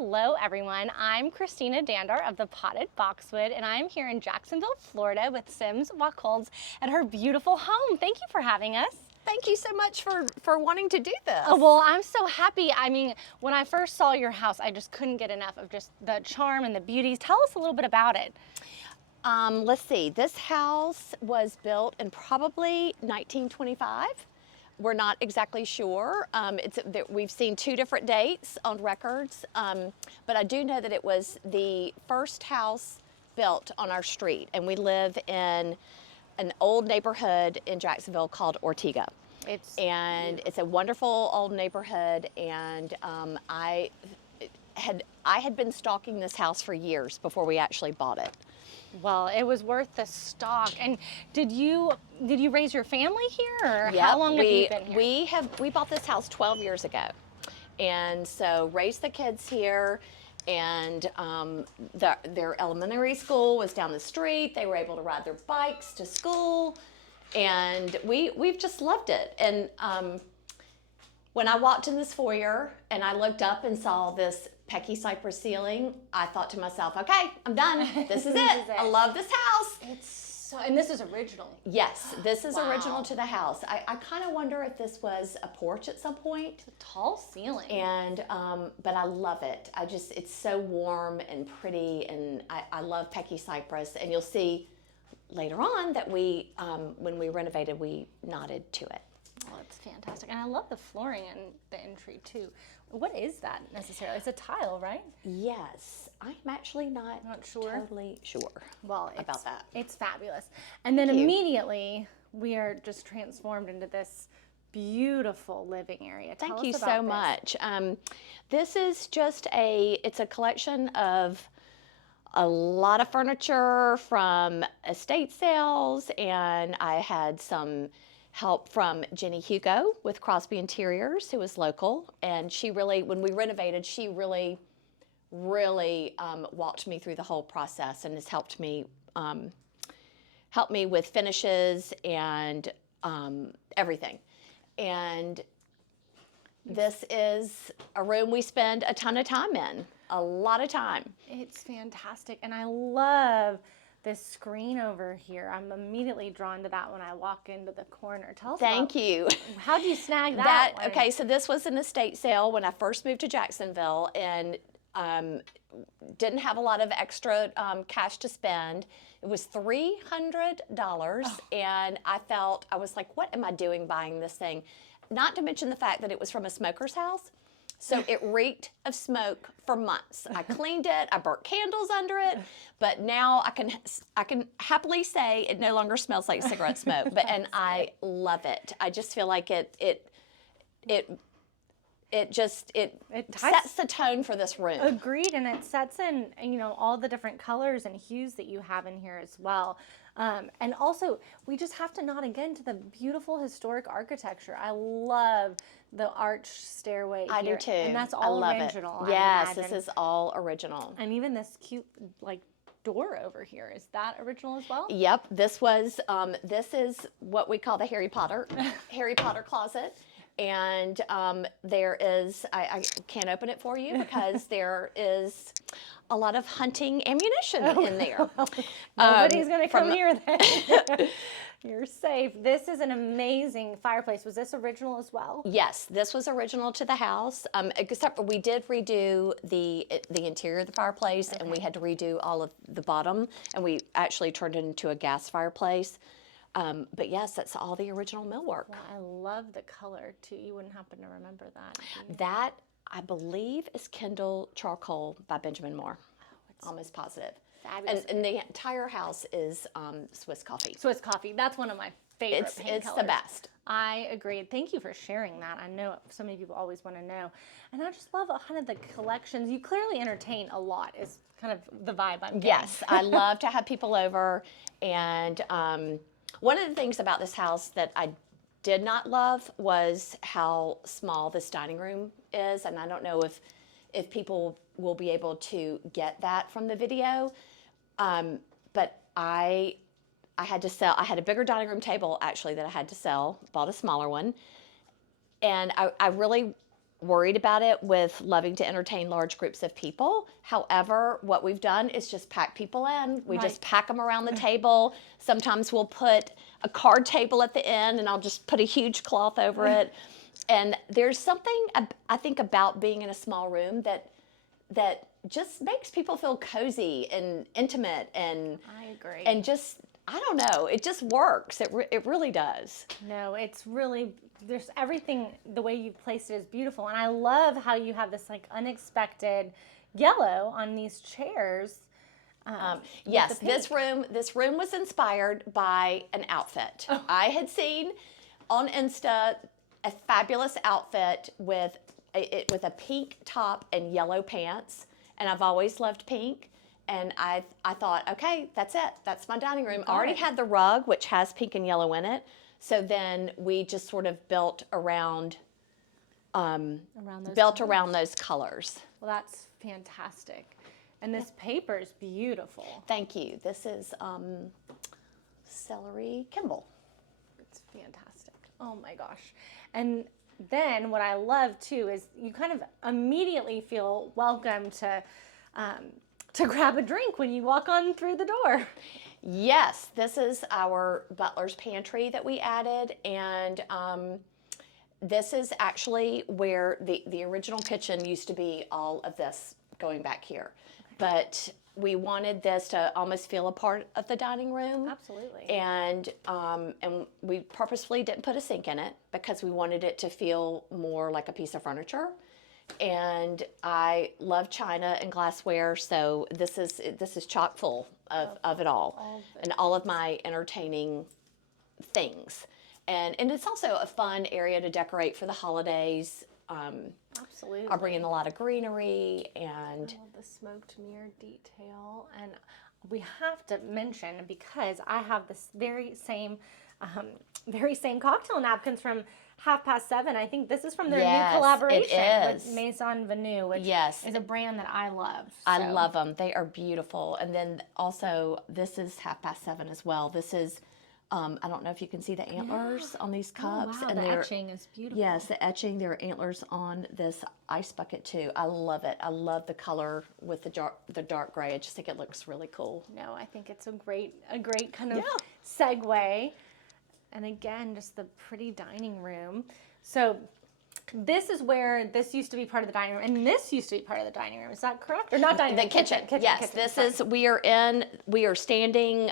Hello everyone, I'm Christina Dandar of the Potted Boxwood and I'm here in Jacksonville, Florida with Sims Wachholz at her beautiful home. Thank you for having us. Thank you so much for wanting to do this. Oh, well, I'm so happy. I mean, when I first saw your house, I just couldn't get enough of just the charm and the beauties. Tell us a little bit about it. Let's see, this house was built in probably 1925. We're not exactly sure. We've seen two different dates on records, but I do know that it was the first house built on our street, and we live in an old neighborhood in Jacksonville called Ortega. It's a wonderful old neighborhood, and I had been stalking this house for years before we actually bought it. Well, it was worth the stalk. And did you raise your family here, or Yep, how long have you been here? We bought this house 12 years ago, and so raised the kids here. And their elementary school was down the street. They were able to ride their bikes to school, and we've just loved it. And when I walked in this foyer and I looked up and saw this Pecky cypress ceiling, I thought to myself, okay, I'm done. This is it. I love this house. And this is original. Yes, this is Wow. original to the house. I kind of wonder if this was a porch at some point. It's a tall ceiling. And, but I love it. It's so warm and pretty, and I love Pecky cypress. And you'll see later on that when we renovated, we nodded to it. Oh, it's fantastic. And I love the flooring in the entry too. What is that necessarily? It's a tile, right? Yes, I'm actually not sure. Totally sure about that. It's fabulous. And then Thank you. Immediately we are just transformed into this beautiful living area. Tell Thank us you about so this. much. This is just it's a collection of a lot of furniture from estate sales, and I had some help from Jenny Hugo with Crosby Interiors, who was local, and she really, when we renovated, she really walked me through the whole process and has helped me with finishes and everything. And this is a room we spend a ton of time in, a lot of time. It's fantastic. And I love this screen over here. I'm immediately drawn to that when I walk into the corner. Tell us Thank you. How do you snag that one? Okay, so this was an estate sale when I first moved to Jacksonville, and didn't have a lot of extra cash to spend. It was $300, and I was like, what am I doing buying this thing? Not to mention the fact that it was from a smoker's house. So it reeked of smoke for months. I cleaned it, I burnt candles under it, but now I can happily say it no longer smells like cigarette smoke. And I love it. I just feel like it sets the tone for this room. Agreed, and it sets in, all the different colors and hues that you have in here as well. And also, we just have to nod again to the beautiful historic architecture. I love the arched stairway here. I do too. And that's all I love original. It. Yes, this is all original. And even this cute, door over here, is that original as well? Yep, this is what we call the Harry Potter closet. And there is, I can't open it for you because there is a lot of hunting ammunition in there. Nobody's going to come here then. You're safe. This is an amazing fireplace. Was this original as well? Yes, this was original to the house, except for we did redo the interior of the fireplace, and we had to redo all of the bottom, and we actually turned it into a gas fireplace. But yes, that's all the original millwork. Well, I love the color too. You wouldn't happen to remember that, do you? That, I believe, is Kindle Charcoal by Benjamin Moore. Oh, it's almost positive. Fabulous. And the entire house is Swiss coffee. Swiss coffee. That's one of my favorite paint colors. It's the best. I agree. Thank you for sharing that. I know so many people always want to know. And I just love kind of the collections. You clearly entertain a lot is kind of the vibe I'm getting. Yes, I love to have people over. And one of the things about this house that I did not love was how small this dining room is. And I don't know if people will be able to get that from the video. But I had to sell. I had a bigger dining room table actually that I had to sell. Bought a smaller one, and I really worried about it with loving to entertain large groups of people. However, what we've done is just pack people in. We just pack them around the table. Sometimes we'll put a card table at the end and I'll just put a huge cloth over it. And there's something I think about being in a small room that just makes people feel cozy and intimate and I agree. And just, I don't know, it just works. It really does. No, it's really, there's everything, the way you placed it is beautiful. And I love how you have this like unexpected yellow on these chairs. Yes, this room was inspired by an outfit. Oh. I had seen on Insta a fabulous outfit with a pink top and yellow pants, and I've always loved pink. And I thought, okay, that's it. That's my dining room. I already had the rug, which has pink and yellow in it. So then we just sort of built around those colors. Well, that's fantastic. And this paper is beautiful. Thank you. This is celery Kimball. It's fantastic. Oh my gosh. And then what I love too is you kind of immediately feel welcome to grab a drink when you walk on through the door. Yes, this is our Butler's pantry that we added, and this is actually where the original kitchen used to be. All of this going back here, but we wanted this to almost feel a part of the dining room. Absolutely. And we purposefully didn't put a sink in it because we wanted it to feel more like a piece of furniture. And I love china and glassware, so this is chock full of it all and all of my entertaining things. And it's also a fun area to decorate for the holidays. Absolutely. I'll bring in a lot of greenery and I love the smoked mirror detail. And we have to mention, because I have this very same cocktail napkins from 7:30. I think this is from their new collaboration with Maison Venue, which is a brand that I love. So. I love them. They are beautiful. And then also this is 7:30 as well. This is I don't know if you can see the antlers on these cups. Oh, wow, and the etching is beautiful. Yes, the etching. There are antlers on this ice bucket too. I love it. I love the color with the dark gray. I just think it looks really cool. No, I think it's a great kind of segue. And again, just the pretty dining room. So this is where this used to be part of the dining room, and this used to be part of the dining room. Is that correct? Or not dining room? The kitchen. Yes, kitchen. We are standing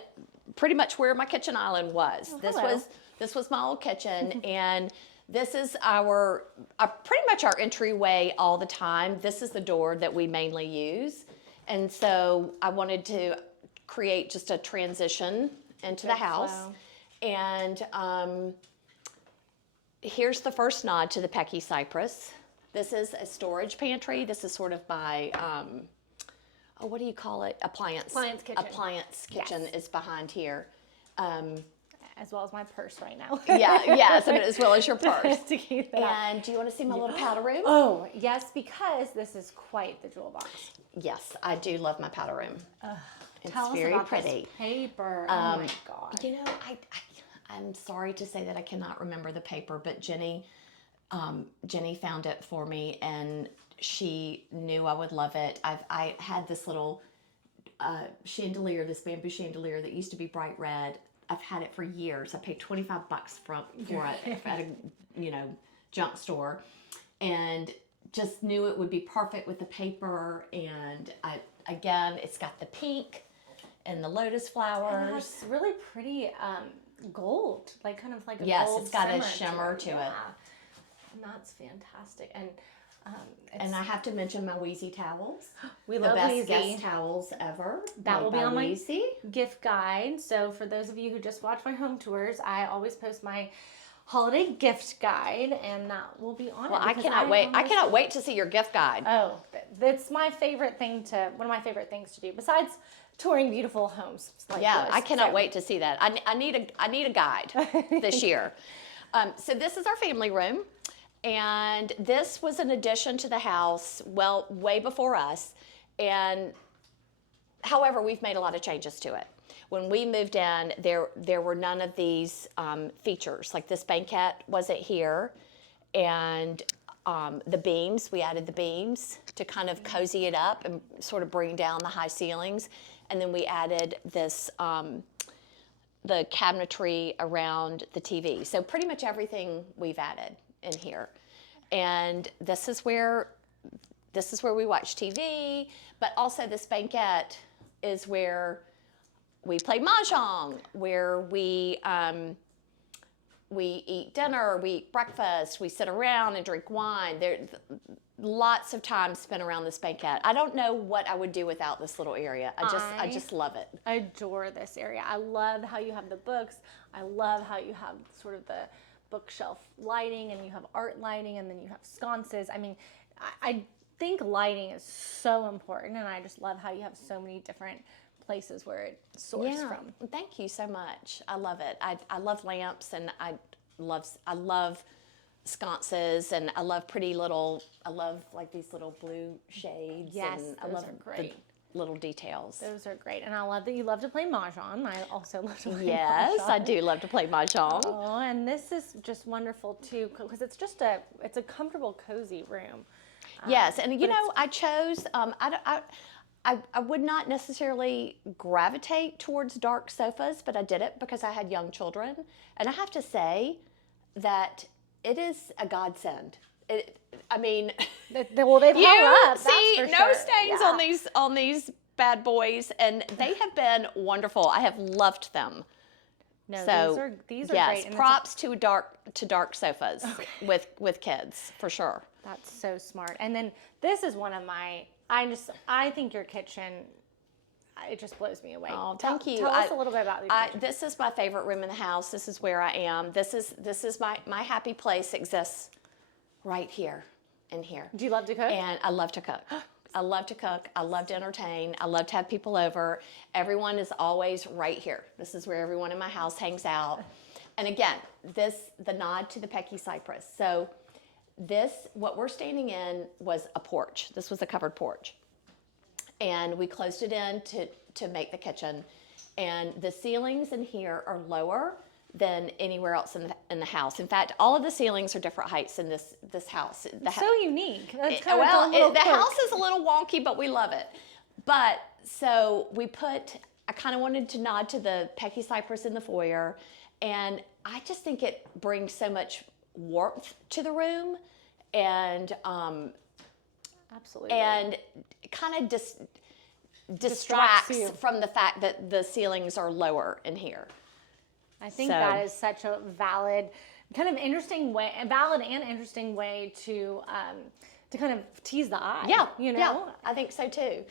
pretty much where my kitchen island was. Oh, this was my old kitchen, and this is our pretty much our entryway all the time. This is the door that we mainly use, and so I wanted to create just a transition into the house. Flow. And here's the first nod to the Pecky Cypress. This is a storage pantry. This is sort of my what do you call it? Appliance kitchen is behind here. As well as my purse right now. Yes, and as well as your purse. To keep it and do you want to see my little powder room? Oh, yes, because this is quite the jewel box. Yes, I do love my powder room. It's Tell very us about pretty. This paper. Oh my God. You know, I'm sorry to say that I cannot remember the paper, but Jenny found it for me, and she knew I would love it. I had this little chandelier, this bamboo chandelier that used to be bright red. I've had it for years. I paid $25 for it at a junk store, and just knew it would be perfect with the paper. And it's got the pink and the lotus flowers. And it's really pretty gold, like kind of like a gold. It's got a shimmer to it. And that's fantastic. And I have to mention my Wheezy towels. We the love best Wheezy. guest towels ever. That will be on my Wheezy. gift guide. So for those of you who just watch my home tours, I always post my holiday gift guide, and that will be on it. Well, I cannot wait. I cannot wait to see your gift guide. Oh, that's my favorite thing one of my favorite things to do, besides touring beautiful homes. Like this. I cannot wait to see that. I need a guide this year. So this is our family room. And this was an addition to the house, well, way before us. And however, we've made a lot of changes to it. When we moved in, there were none of these features. Like this banquette wasn't here. And the beams. We added the beams to kind of cozy it up and sort of bring down the high ceilings. And then we added this, the cabinetry around the TV. So pretty much everything we've added in here. And this is where we watch TV, but also this banquette is where we play mahjong, where we eat dinner, we eat breakfast, we sit around and drink wine. There lots of time spent around this banquette. I don't know what I would do without this little area. I just love it. I adore this area. I love how you have the books. I love how you have sort of the bookshelf lighting, and you have art lighting, and then you have sconces. I mean, I think lighting is so important, and I just love how you have so many different places where it sourced from. Thank you so much. I love it. I love lamps, and I love sconces, and I love like these little blue shades. Yes, and those I love are great. The little details. Those are great, and I love that you love to play mahjong. I also love to play mahjong. Yes, I do love to play mahjong. Oh, and this is just wonderful too, because it's a comfortable, cozy room. Yes, and you know, I chose. I would not necessarily gravitate towards dark sofas, but I did it because I had young children, and I have to say that it is a godsend. I mean, well, they've held up. See, that's for no sure. stains on these bad boys, and they have been wonderful. I have loved them. No, So these are yes, great. props to dark sofas with kids for sure. That's so smart. And then this is one of my. I think your kitchen. It just blows me away. Oh, thank you. Tell us a little bit about your kitchen. This is my favorite room in the house. This is where I am. This is my happy place exists right here in here. Do you love to cook? And I love to cook. I love to cook. I love to entertain. I love to have people over. Everyone is always right here. This is where everyone in my house hangs out. And again, the nod to the Pecky cypress. So what we're standing in was a porch. This was a covered porch. And we closed it in to make the kitchen. And the ceilings in here are lower than anywhere else in the house. In fact, all of the ceilings are different heights in this house. So unique. That's kind Well, of a little the quirk. house is a little wonky, but we love it. But so I kind of wanted to nod to the Pecky cypress in the foyer, and I just think it brings so much warmth to the room, and Absolutely. and kind of distracts you. from the fact that the ceilings are lower in here. I think So- that is such a valid and interesting way to kind of tease the eye. Yeah, you know. yeah, I think so too.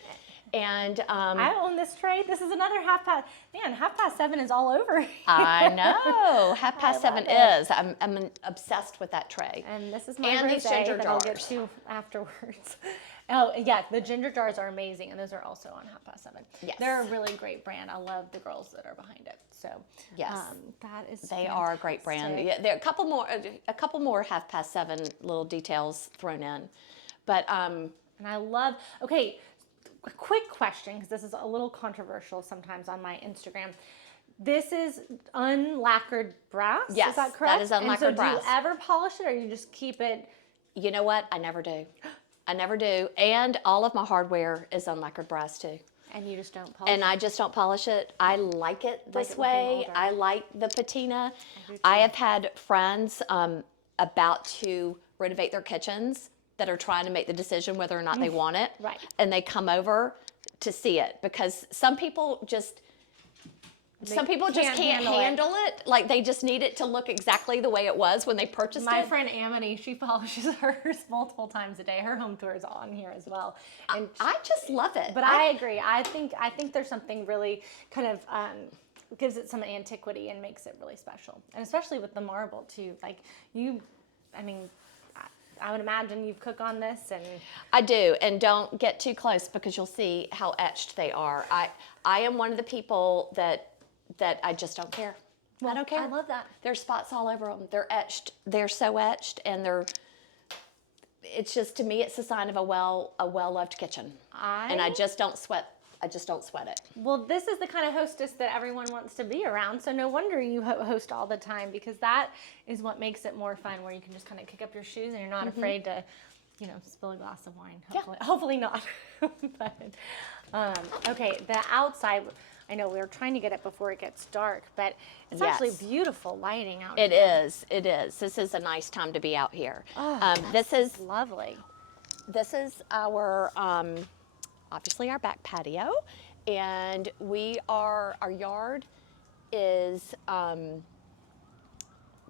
And I own this tray. This is another 7:30 is all over here. I know 7:30 love is. I'm obsessed with that tray. And this is my And these rosé ginger that I'll get jars. to afterwards. Oh, yeah, the ginger jars are amazing, and those are also on 7:30. Yes. They're a really great brand. I love the girls that are behind it. So, Yes. that is They are a great brand. fantastic. Yeah, there are a couple more 7:30 little details thrown in, but And I love, okay, a quick question, because this is a little controversial sometimes on my Instagram. This is unlacquered brass, Yes, is that correct? that is unlacquered and so brass. do you ever polish it, or you just keep it? you know what? I never do. I never do. And all of my hardware is unlacquered brass too. And you just don't polish And I just don't polish it. I like it this it looking way. older. I like the patina. do too. I have had friends about to renovate their kitchens that are trying to make the decision whether or not they want it. Right. And they come over to see it because some people just can't handle it. Like they just need it to look exactly the way it was when they purchased My it. friend Amity, she polishes hers multiple times a day. Her home tour is on here as well. And I just love it. but I agree. I think there's something really kind of gives it some antiquity and makes it really special. And especially with the marble too. Like I would imagine you cook on this and I do, and don't get too close because you'll see how etched they are. I am one of the people that I just don't care. I don't care. I love that. There's spots all over them. They're etched. They're so etched, and it's just, to me, it's a sign of a well-loved kitchen. And I just don't sweat I just don't sweat it. Well, this is the kind of hostess that everyone wants to be around. So no wonder you host all the time, because that is what makes it more fun, where you can just kind of kick up your shoes and you're not afraid to, you know, spill a glass of wine. Hopefully, hopefully not. But, okay, the outside, I know we were trying to get it before it gets dark, but it's actually beautiful lighting out here. It is. It is. This is a nice time to be out here. Oh, this is lovely. This is our, obviously our back patio, and our yard is,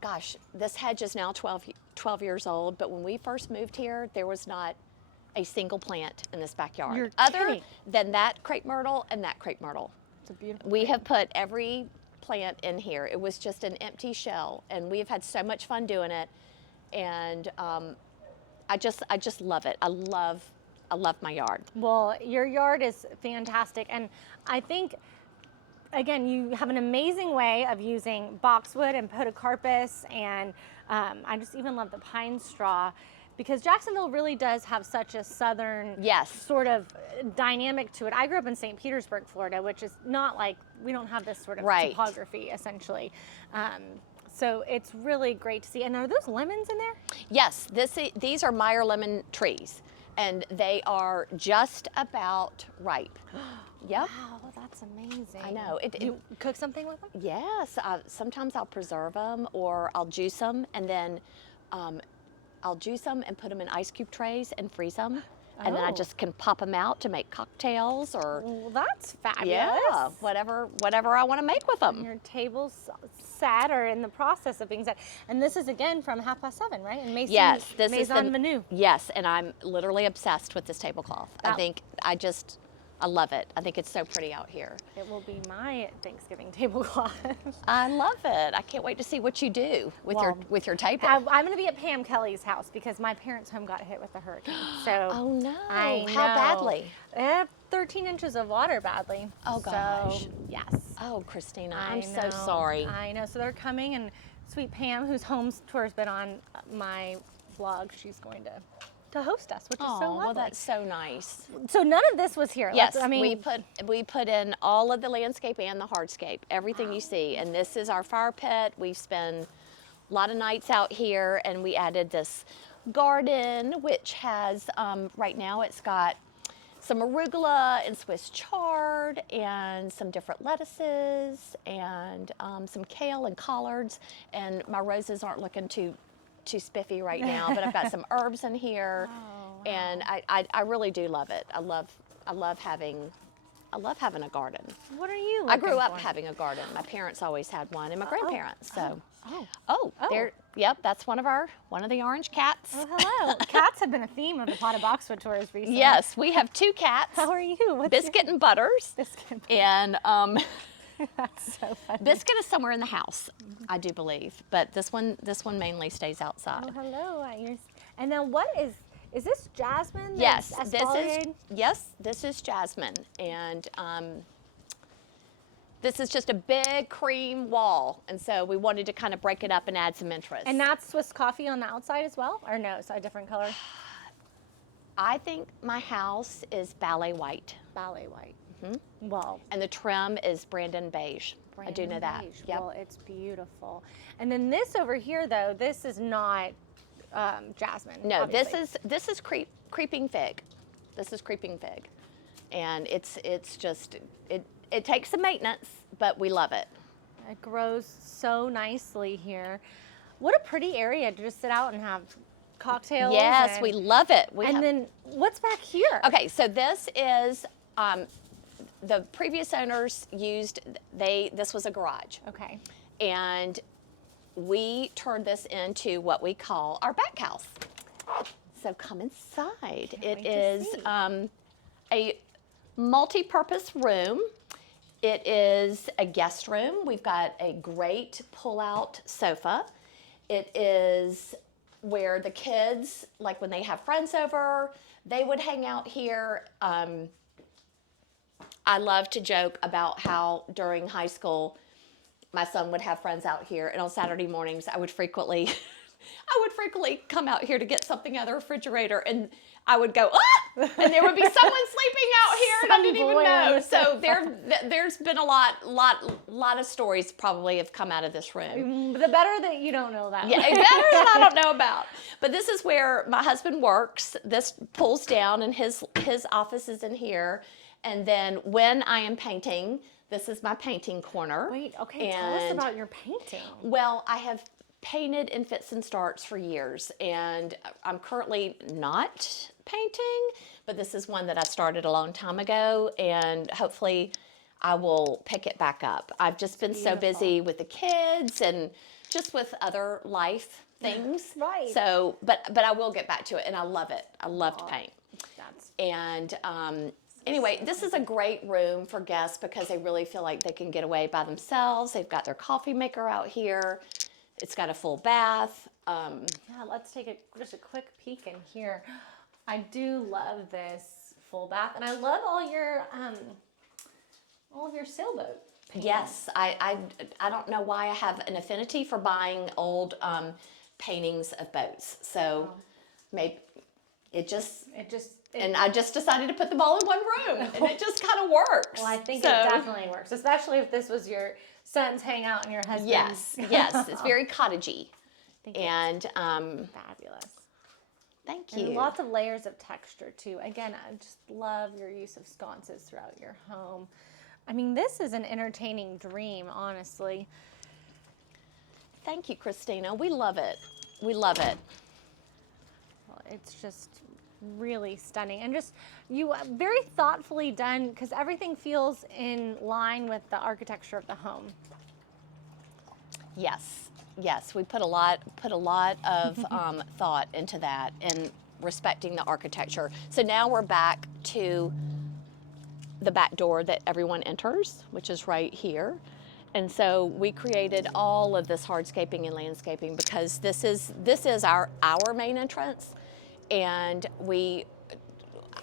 gosh, this hedge is now 12 years old, but when we first moved here, there was not a single plant in this backyard. You're other kidding. than that crepe myrtle and that crepe myrtle. It's a beautiful. We have put every plant in here. It was just an empty shell, and we have had so much fun doing it, and I just love it. I love my yard. Well, your yard is fantastic, and I think, again, you have an amazing way of using boxwood and podocarpus, and I just even love the pine straw, because Jacksonville really does have such a southern sort of dynamic to it. I grew up in St. Petersburg, Florida, which is not like, we don't have this sort of topography, essentially. So it's really great to see. And are those lemons in there? Yes, these are Meyer lemon trees, and they are just about ripe. Yep. Wow, that's amazing. I know. Do you cook something with them? Yes, sometimes I'll preserve them, or I'll juice them, and then I'll juice them and put them in ice cube trays and freeze them. And then I just can pop them out to make cocktails, or well, that's fabulous. Yeah, whatever I want to make with them. And your table's set, or in the process of being set. And this is again from 7:30, right? And Mason, yes, this is the menu. Yes, and I'm literally obsessed with this tablecloth. I love it. I think it's so pretty out here. It will be my Thanksgiving tablecloth. I love it. I can't wait to see what you do with your table. I'm going to be at Pam Kelly's house, because my parents' home got hit with the hurricane. So oh no! I know. How badly? 13 inches of water badly. Oh gosh. So, yes. Oh, Christina, I'm so sorry. I know. So they're coming, and sweet Pam, whose home tour has been on my blog, she's going to host us, which is so lovely. Well, that's so nice. So none of this was here. Yes, I mean, we put in all of the landscape and the hardscape, everything you see. And this is our fire pit. We've spent a lot of nights out here, and we added this garden, which has, right now it's got some arugula and Swiss chard and some different lettuces and some kale and collards. And my roses aren't looking too spiffy right now, but I've got some herbs in here, and I really do love it. I love having a garden. What are you? I grew up having a garden. My parents always had one, and my grandparents. There. Yep, that's one of the orange cats. Oh, hello. Cats have been a theme of the Pot of Boxwood tours recently. Yes, we have two cats. How are you? What's Biscuit and Butters. Biscuit. And That's so funny. Biscuit is somewhere in the house, I do believe, but this one mainly stays outside. Oh, hello. And then what is this jasmine? Yes, this is jasmine, and this is just a big cream wall, and so we wanted to kind of break it up and add some interest. And that's Swiss coffee on the outside as well, or no? It's a different color. I think my house is ballet white. Ballet white. Mm-hmm. Well, and the trim is Brandon beige. I do know that. Yep. Well, it's beautiful. And then this over here, though, this is not jasmine. No, obviously. this is creeping fig. This is creeping fig, and it's just it takes some maintenance, but we love it. It grows so nicely here. What a pretty area to just sit out and have cocktails. Yes, we love it. Then what's back here? Okay, so this is. The previous owners used, this was a garage. Okay. And we turned this into what we call our back house. So come inside. It is a multi-purpose room. It is a guest room. We've got a great pull-out sofa. It is where the kids, like when they have friends over, they would hang out here. I love to joke about how during high school, my son would have friends out here, and on Saturday mornings, I would frequently come out here to get something out of the refrigerator, and I would go, ah! And there would be someone sleeping out here and I didn't even know. So there's been a lot of stories probably have come out of this room. The better that you don't know that. Yeah, better that I don't know about. But this is where my husband works. This pulls down and his office is in here. And then when I am painting, this is my painting corner. Wait, okay, tell us about your painting. Well, I have painted in fits and starts for years, and I'm currently not painting, but this is one that I started a long time ago, and hopefully I will pick it back up. I've just been so busy with the kids and just with other life things. Right. So, but I will get back to it, and I love it. I love to paint. And anyway, this is a great room for guests because they really feel like they can get away by themselves. They've got their coffee maker out here. It's got a full bath. Yeah, let's take just a quick peek in here. I do love this full bath, and I love all of your sailboat paintings. Yes, I don't know why I have an affinity for buying old paintings of boats. So maybe and I just decided to put them all in one room, and it just kind of works. Well, I think it definitely works, especially if this was your son's hangout and your husband's. Yes, it's very cottagey, and fabulous. Thank you. And lots of layers of texture too. Again, I just love your use of sconces throughout your home. I mean, this is an entertaining dream, honestly. Thank you, Christina. We love it. We love it. Well, it's just really stunning, and just very thoughtfully done because everything feels in line with the architecture of the home. Yes, we put a lot of thought into that and respecting the architecture. So now we're back to the back door that everyone enters, which is right here. And so we created all of this hardscaping and landscaping because this is our main entrance. And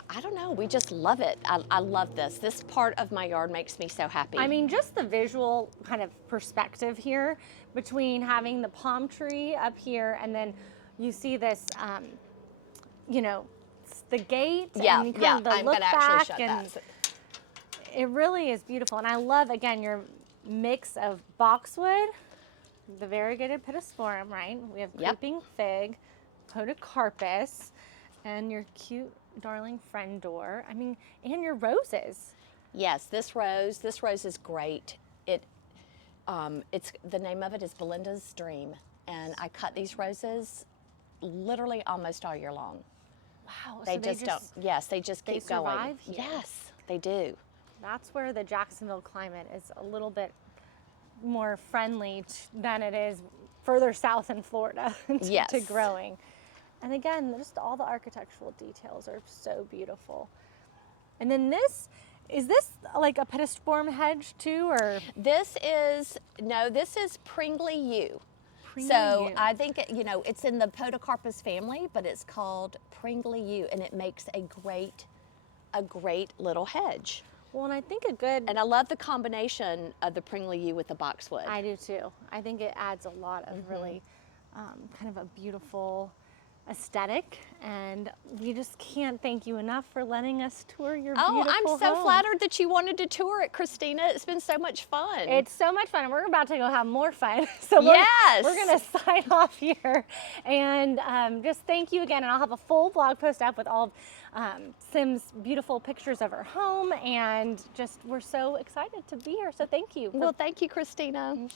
I don't know, we just love it. I love this. This part of my yard makes me so happy. I mean, just the visual kind of perspective here between having the palm tree up here and then you see this, the gate and kind of the I'm look gonna actually back shut and that. it really is beautiful. And I love, again, your mix of boxwood, the variegated pittosporum, right? We have creeping fig, podocarpus, and your cute, darling friend door. I mean, and your roses. Yes, this rose is great. It's the name of it is Belinda's Dream, and I cut these roses literally almost all year long. Wow, they just don't. Yes, they just keep going. Survive here. Yes, they do. That's where the Jacksonville climate is a little bit more friendly than it is further south in Florida to growing. And again, just all the architectural details are so beautiful. And then is this like a pittosporum hedge too, or? This is Pringley yew. So I think it's in the Podocarpus family, but it's called Pringley yew, and it makes a great little hedge. Well, and I think and I love the combination of the Pringley yew with the boxwood. I do too. I think it adds a lot of really kind of a beautiful aesthetic, and we just can't thank you enough for letting us tour your beautiful I'm so home. flattered that you wanted to tour it, Christina. It's been so much fun. It's so much fun, and we're about to go have more fun. So we're going to sign off here, and just thank you again, and I'll have a full blog post up with all of Sim's beautiful pictures of her home, and just we're so excited to be here, so thank you. Well, thank you, Christina.